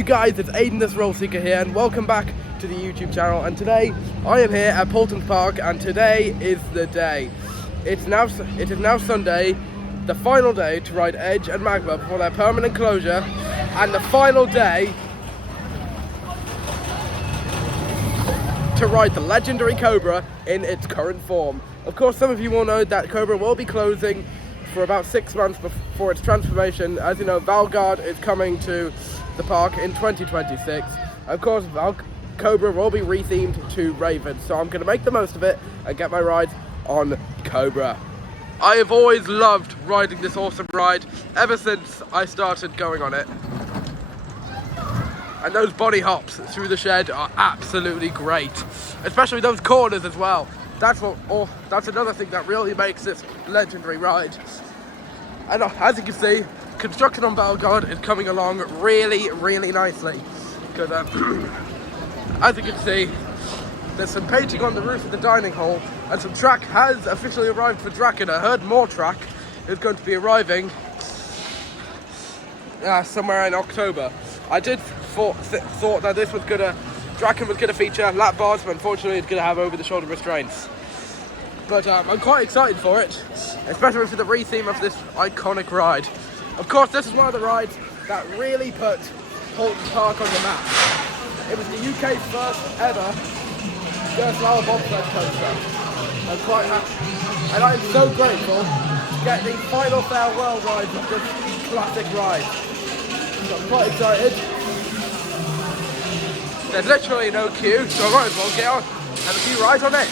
You guys, it's Aiden the Thrill Seeker here, and welcome back to the YouTube channel. And today I am here at Paultons Park, and today is the day. It is now Sunday, the final day to ride Edge and Magma before their permanent closure, and the final day to ride the legendary Cobra in its current form. Of course, some of you will know that Cobra will be closing for about 6 months before its transformation. As you know, Valgard is coming to the park in 2026. Of course, Cobra will be rethemed to Raven, so I'm going to make the most of it and get my ride on Cobra. I have always loved riding this awesome ride ever since I started going on it. And those body hops through the shed are absolutely great, especially those corners as well. That's another thing that really makes this legendary ride. And as you can see, construction on Valgard is coming along really, really nicely. Because as you can see, there's some painting on the roof of the dining hall, and some track has officially arrived for Draken. I heard more track is going to be arriving somewhere in October. I did thought that this was Draken was gonna feature lap bars, but unfortunately it's gonna have over-the-shoulder restraints. But I'm quite excited for it, especially for the re-theme of this iconic ride. Of course, this is one of the rides that really put Paultons Park on the map. It was the UK's first ever Gerslauer bobsled coaster. I'm quite happy, and I'm so grateful to get the final farewell ride of this classic ride. So I'm quite excited. There's literally no queue, so I might as well get on and have a few rides on it.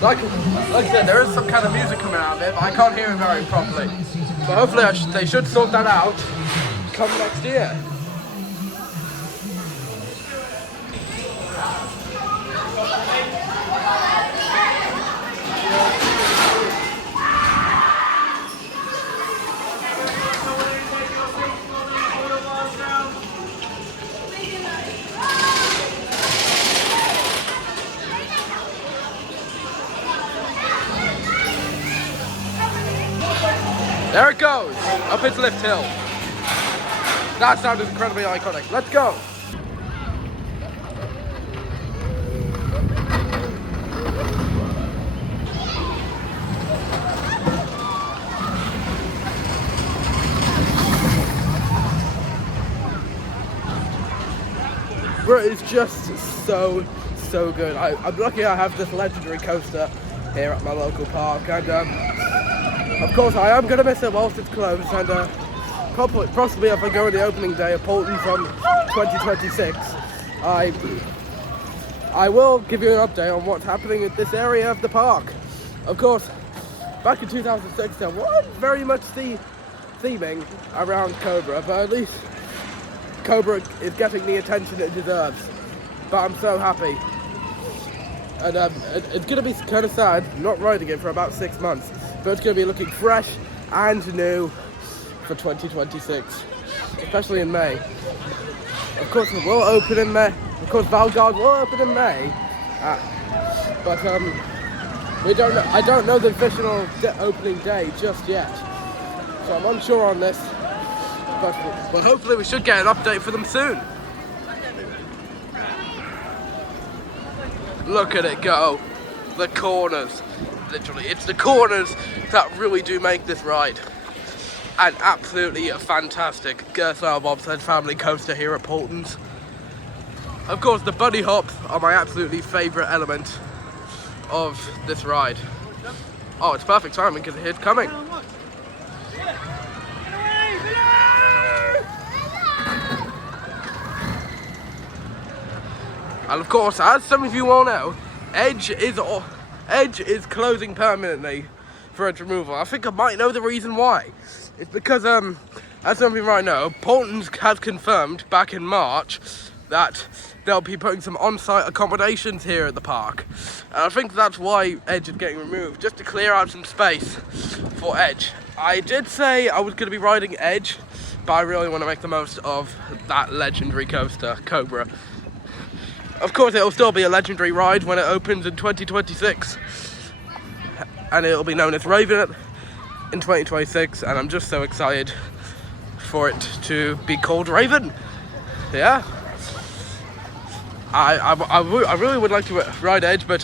Like I said, there is some kind of music coming out of it, but I can't hear it very properly. So hopefully they should sort that out come next year. There it goes, up its lift hill. That sound is incredibly iconic. Let's go. Bro, it's just so good. I'm lucky I have this legendary coaster here at my local park, and of course, I am going to miss it whilst it's closed, and possibly if I go on the opening day of Paultons on 2026, I will give you an update on what's happening in this area of the park. Of course, back in 2006, there wasn't very much theming around Cobra, but at least Cobra is getting the attention it deserves. But I'm so happy. And it's going to be kind of sad not riding it for about 6 months. But it's going to be looking fresh and new for 2026, especially in May. Of course, it will open in May. Of course, Valgard will open in May. But we don't know. I don't know the official opening day just yet, so I'm unsure on this. But well, hopefully, we should get an update for them soon. Look at it go, the corners. Literally, it's the corners that really do make this ride. An absolutely fantastic Gerslauer bobsled family coaster here at Paultons. Of course, the buddy hops are my absolutely favourite element of this ride. Oh, it's perfect timing because it's coming. And of course, as some of you all know, Edge is closing permanently for its removal. I think I might know the reason why. It's because, as some of you might know, Paultons has confirmed back in March that they'll be putting some on-site accommodations here at the park. And I think that's why Edge is getting removed, just to clear out some space for Edge. I did say I was going to be riding Edge, but I really want to make the most of that legendary coaster, Cobra. Of course, it'll still be a legendary ride when it opens in 2026. and it'll be known as Raven in 2026, and I'm just so excited for it to be called Raven. Yeah, I really would like to ride Edge, but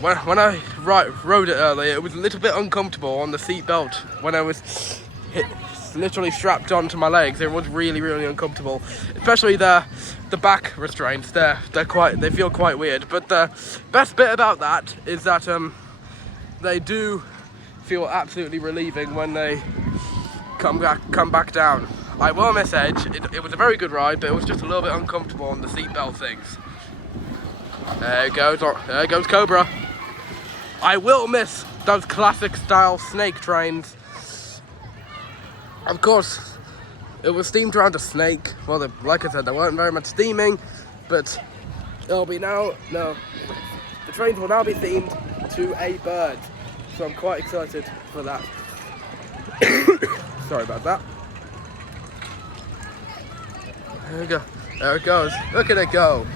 when I rode it earlier, it was a little bit uncomfortable on the seat belt. When I was literally strapped onto my legs, it was really uncomfortable, especially the back restraints. They feel quite weird, but the best bit about that is that they do feel absolutely relieving when they come back down. I will miss Edge. It was a very good ride, but it was just a little bit uncomfortable on the seatbelt things. There goes Cobra. I will miss those classic style snake trains. Of course, it was themed around a snake. Well, like I said, there weren't very much theming, but it'll be now. No, the trains will now be themed to a bird, so I'm quite excited for that. Sorry about that. There we go. There it goes. Look at it go.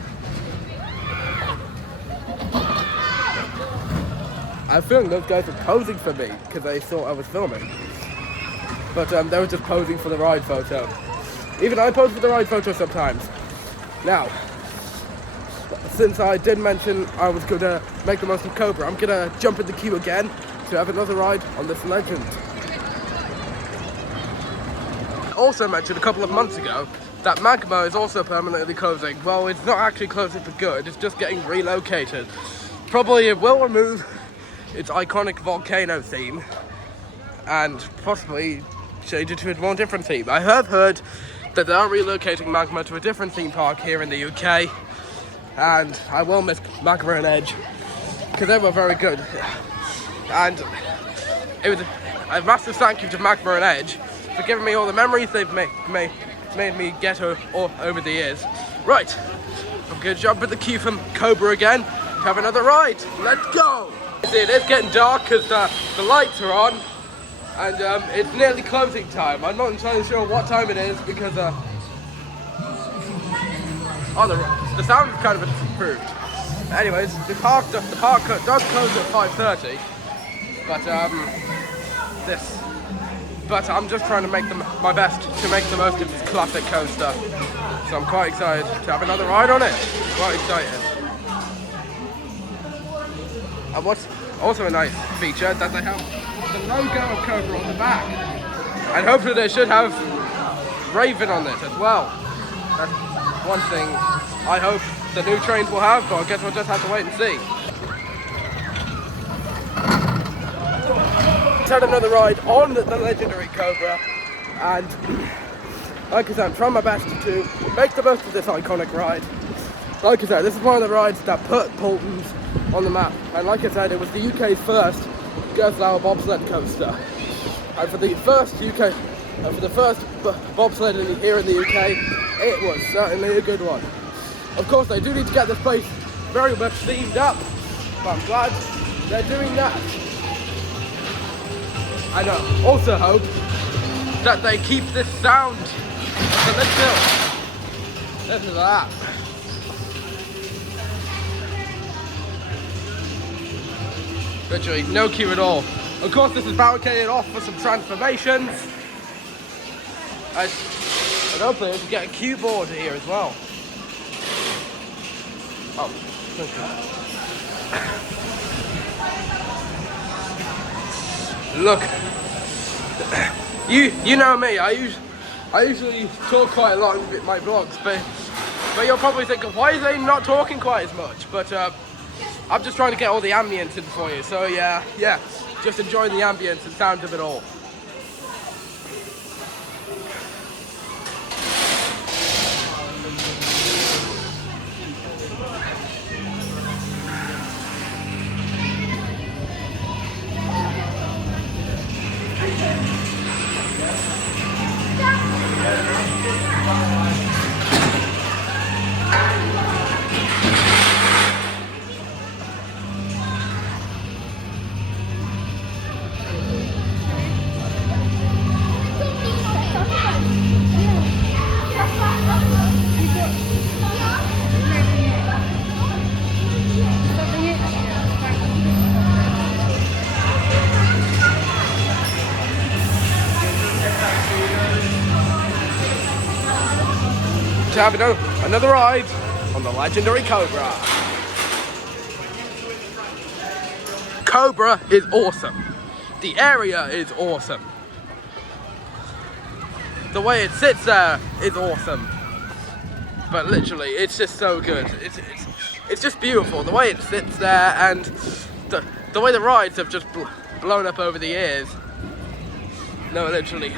I have a feeling those guys were posing for me because they thought I was filming. But they were just posing for the ride photo. Even I pose for the ride photo sometimes. Now, since I did mention I was going to make the most of Cobra, I'm going to jump in the queue again to have another ride on this legend. Also mentioned a couple of months ago that Magma is also permanently closing. Well, it's not actually closing for good, it's just getting relocated. Probably it will remove its iconic volcano theme and possibly change it to a more different theme. I have heard that they are relocating Magma to a different theme park here in the UK, and I will miss Magma and Edge because they were very good. And it was a massive thank you to Magma and Edge for giving me all the memories they've made me get over the years. Right, I'm going to jump in the queue from Cobra again to have another ride. Let's go! See, it is getting dark because the lights are on, and it's nearly closing time. I'm not entirely sure what time it is because the sound is kind of improved. Anyways, the park does close at 5:30, but I'm just trying to make my best to make the most of this classic coaster. So I'm quite excited to have another ride on it. Quite excited. And what's also a nice feature that they have the logo of Cobra on the back. And hopefully they should have Raven on it as well. That's one thing I hope the new trains will have, but I guess we'll just have to wait and see. Had another ride on the legendary Cobra, and like I said, I'm trying my best to make the most of this iconic ride. Like I said, this is one of the rides that put Paultons on the map, and like I said, it was the UK's first girth-lower bobsled coaster, and for the first bobsled here in the UK, it was certainly a good one. Of course, they do need to get this place very much themed up, but I'm glad they're doing that. I also hope that they keep this sound. So let's go. Listen to that. Literally no queue at all. Of course, this is barricaded off for some transformations. And hopefully we can get a queue board here as well. Oh, look, you know me. I usually talk quite a lot in my vlogs, but you're probably thinking, why is they not talking quite as much? But I'm just trying to get all the ambience in for you. So yeah, just enjoying the ambience and sound of it all. to have another ride on the legendary Cobra. Cobra is awesome. The area is awesome. The way it sits there is awesome. But literally, it's just so good. It's just beautiful. The way it sits there, and the way the rides have just blown up over the years. No, literally.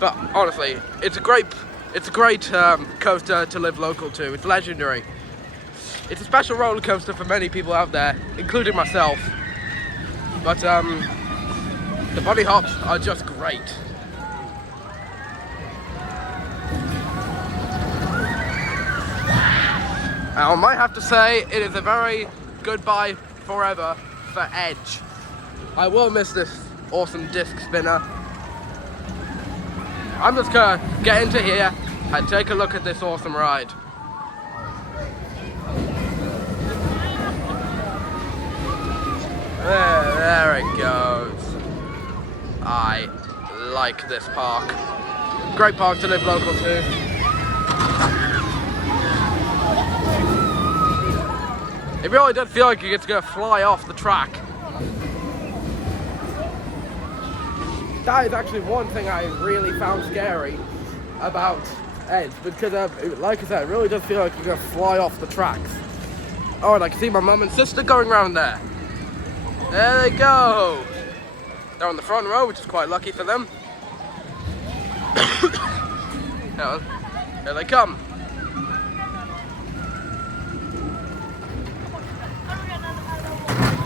But honestly, it's a great coaster to live local to. It's legendary. It's a special roller coaster for many people out there, including myself. But the bunny hops are just great. I might have to say it is a very goodbye forever for Edge. I will miss this awesome disc spinner. I'm just gonna get into here and take a look at this awesome ride. There it goes. I like this park. Great park to live local to. It really does feel like it's gonna fly off the track. That is actually one thing I really found scary about Edge, because like I said, it really does feel like you're gonna fly off the tracks. Oh, and I can see my mum and sister going around there. There they go. They're on the front row, which is quite lucky for them. Here they come.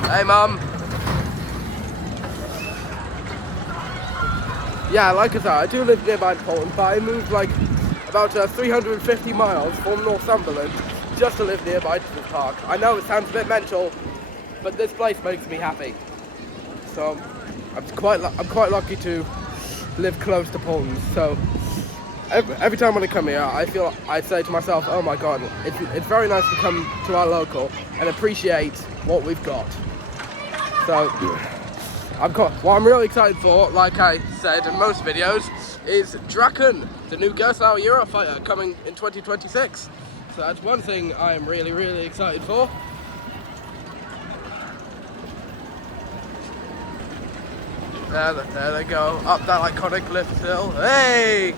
Hey, Mum. Yeah, like I said, I do live nearby Paultons, but I moved like about 350 miles from Northumberland just to live nearby to this park. I know it sounds a bit mental, but this place makes me happy. So I'm quite lucky to live close to Paultons. So every time when I come here, I say to myself, oh my God, it's very nice to come to our local and appreciate what we've got. So what I'm really excited for, like I said in most videos, is Draken, the new Gerstlauer Eurofighter coming in 2026. So that's one thing I'm really, really excited for. There they go, up that iconic lift hill. Hey!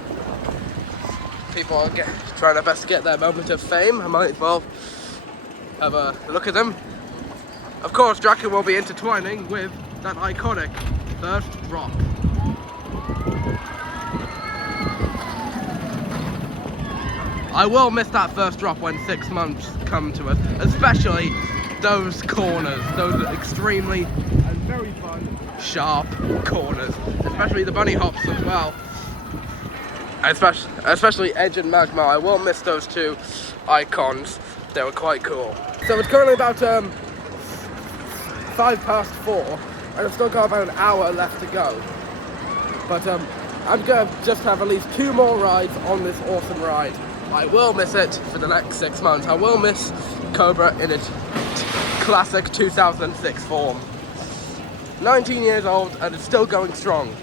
People are trying their best to get their moment of fame. I might as well have a look at them. Of course, Draken will be intertwining with that iconic first drop. I will miss that first drop when 6 months come to us, especially those corners, those extremely and very fun, sharp corners, especially the bunny hops as well. Especially Edge and Magma. I will miss those two icons. They were quite cool. So it's currently about 4:05, and I've still got about an hour left to go. But I'm gonna just have at least 2 more rides on this awesome ride. I will miss it for the next 6 months. I will miss Cobra in its classic 2006 form. 19 years old and it's still going strong.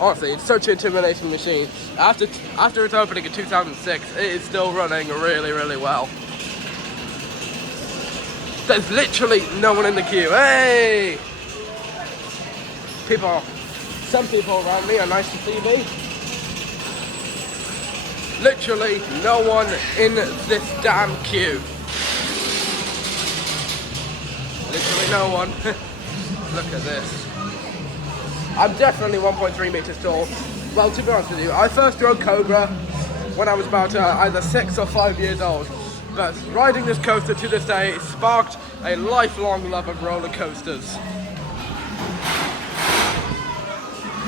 Honestly, it's such an intimidating machine. After its opening in 2006, it is still running really, really well. There's literally no one in the queue. Hey! Some people around me are nice to see me. Literally no one in this damn queue. Literally no one. Look at this. I'm definitely 1.3 meters tall. Well, to be honest with you, I first rode Cobra when I was about either 6 or 5 years old. But riding this coaster to this day sparked a lifelong love of roller coasters.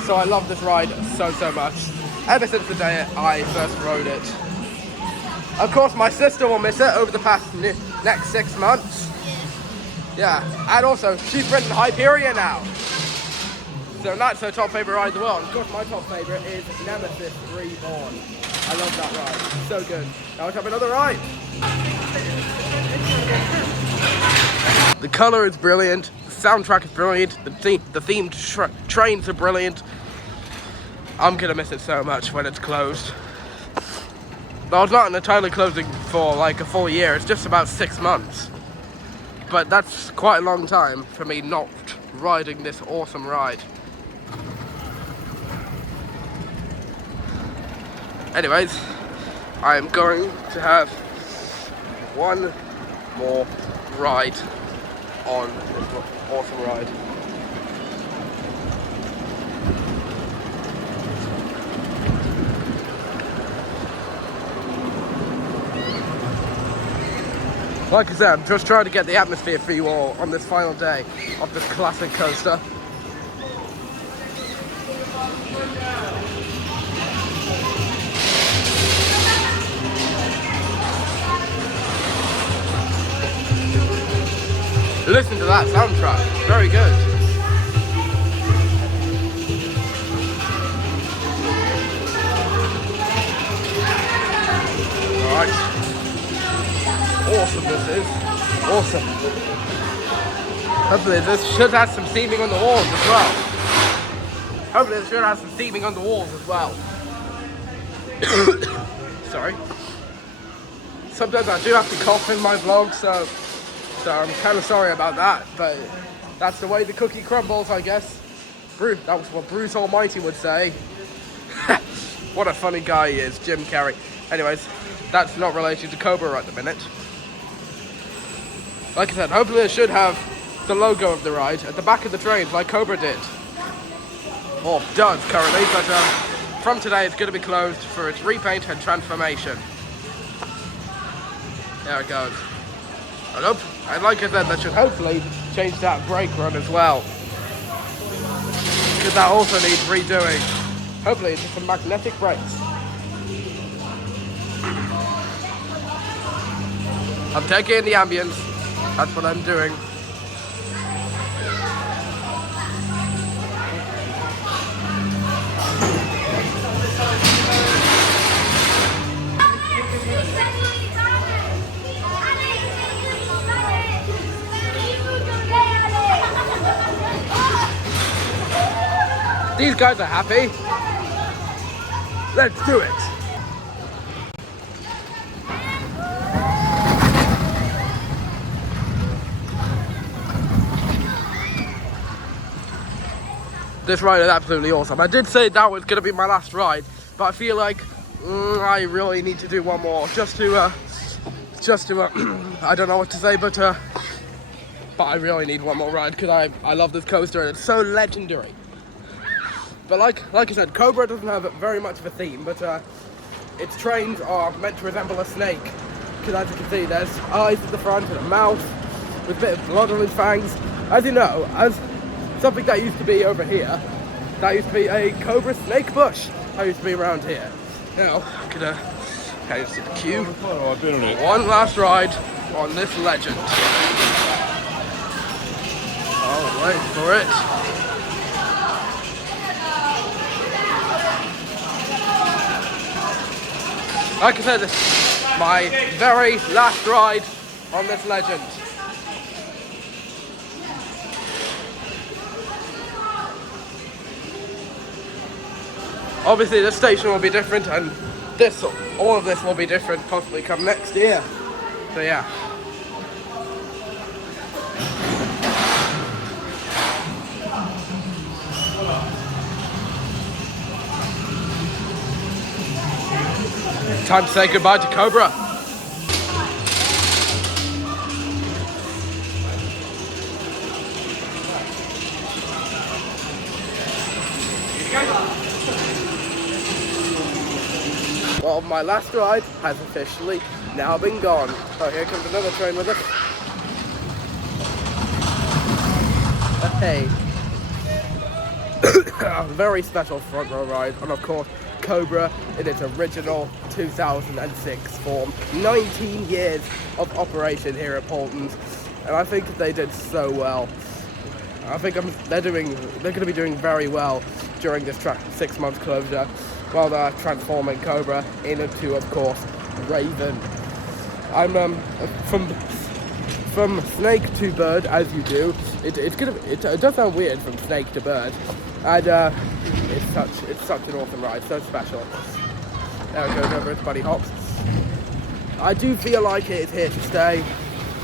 So I love this ride so much, ever since the day I first rode it. Of course, my sister will miss it over the next 6 months. Yeah, and also, she's ridden Hyperion now. So that's her top favourite ride in the world. Of course, my top favourite is Nemesis Reborn. I love that ride, it's so good. Now let's have another ride. The colour is brilliant, the soundtrack is brilliant, the themed trains are brilliant. I'm gonna miss it so much when it's closed. I was not entirely closing for like a full year. It's just about 6 months. But that's quite a long time for me not riding this awesome ride. Anyways, I am going to have one more ride on this awesome ride. Like I said, I'm just trying to get the atmosphere for you all on this final day of this classic coaster. Listen to that soundtrack, very good. Alright. Awesome this is. Awesome. Hopefully this should have some theming on the walls as well. Hopefully this should have some theming on the walls as well. Sorry. Sometimes I do have to cough in my vlog, so I'm kind of sorry about that, but that's the way the cookie crumbles, I guess. That was what Bruce Almighty would say. What a funny guy he is, Jim Carrey. Anyways, that's not related to Cobra at the minute. Like I said, hopefully it should have the logo of the ride at the back of the train, like Cobra did. Or does currently, but from today it's going to be closed for its repaint and transformation. There it goes. And like I said, that should hopefully change that brake run as well, because that also needs redoing. Hopefully it's just some magnetic brakes. I'm taking in the ambience. That's what I'm doing. These guys are happy. Let's do it. This ride is absolutely awesome. I did say that was going to be my last ride, but I feel like I really need to do one more just to I don't know what to say, but I really need one more ride because I love this coaster and it's so legendary. But like I said, Cobra doesn't have very much of a theme, but its trains are meant to resemble a snake, because as you can see, there's eyes at the front and a mouth with a bit of blood on its fangs. As you know, as something that used to be over here, that used to be a Cobra snake bush that used to be around here. Now, I'm gonna head to the queue. One last ride on this legend. Oh, wait for it. Like I said, this is my very last ride on this legend. Obviously this station will be different, and all of this will be different possibly come next year. So yeah. Time to say goodbye to Cobra. Well, my last ride has officially now been gone. Oh, here comes another train with us. Hey. A very special front row ride, and of course, Cobra in its original 2006 form. 19 years of operation here at Paultons, and I think they did so well. I think they're going to be doing very well during this 6 month closure, while they're transforming Cobra into, of course, Raven. I'm from snake to bird, as you do. It does sound weird from snake to bird, and it's such an awesome ride, so special. There it goes over its buddy hops. I do feel like it is here to stay,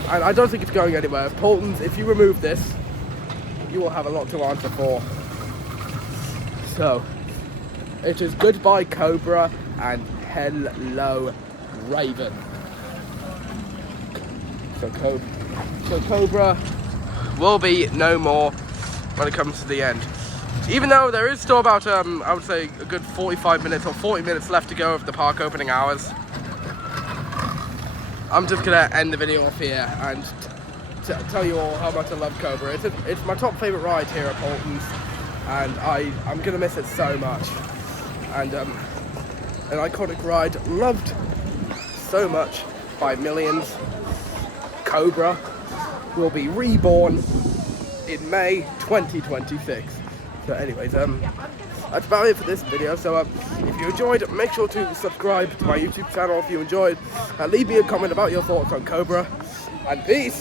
and I don't think it's going anywhere. Paultons, if you remove this, you will have a lot to answer for. So, it is goodbye Cobra and hello Raven. So Cobra will be no more when it comes to the end. Even though there is still about, I would say, a good 45 minutes or 40 minutes left to go of the park opening hours. I'm just gonna end the video off here and tell you all how much I love Cobra. It's my top favourite ride here at Paultons, and I'm gonna miss it so much. And an iconic ride loved so much by millions. Cobra will be reborn in May 2026. So anyways, that's about it for this video. So if you enjoyed, make sure to subscribe to my YouTube channel if you enjoyed. Leave me a comment about your thoughts on Cobra, and peace!